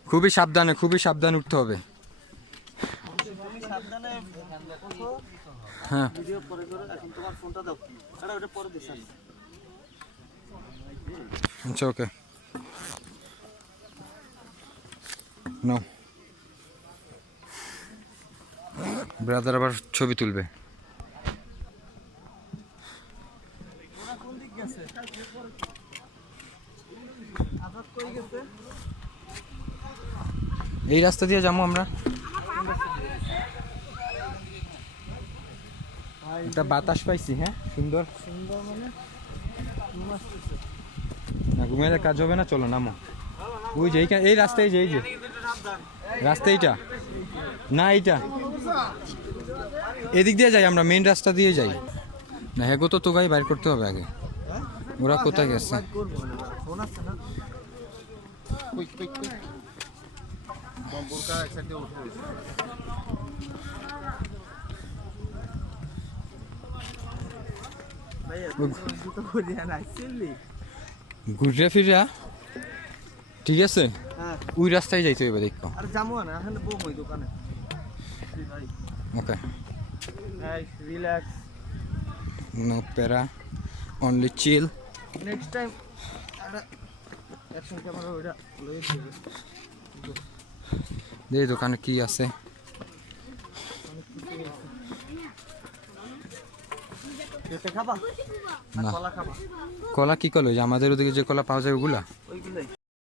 খুবই সাবধানে উঠতে হবে। হ্যাঁ আচ্ছা ওকে নো ব্রাদার আবার ছবি তুলবে। এই রাস্তা দিয়ে যাবো আমরা। একটা বাতাস পাইছি। হ্যাঁ সুন্দর মানে না ঘুমিয়ে কাজ হবে না, চলো নামো। ওই যে এই রাস্তায় যে রাস্তা এইটা না, এইটা এদিক দিয়ে যাই আমরা, মেইন রাস্তা দিয়ে যাই না। হ্যাঁ তো তোগাই বাইর করতে হবে আগে। ওরা কোথায় গেছে? ঘুরে ফিরা ঠিক আছে, ওই রাস্তায় যাইতে হবে দেখো। ওকে নো প্যারা, অনলি চিল। নেক্সট টাইম অ্যাকশন ক্যামেরা ওইটা লই দিবে। এই দোকানে কি আছে? কলা কি কলা? আমাদের ওদিকে যে কলা পাওয়া যায় ওগুলা?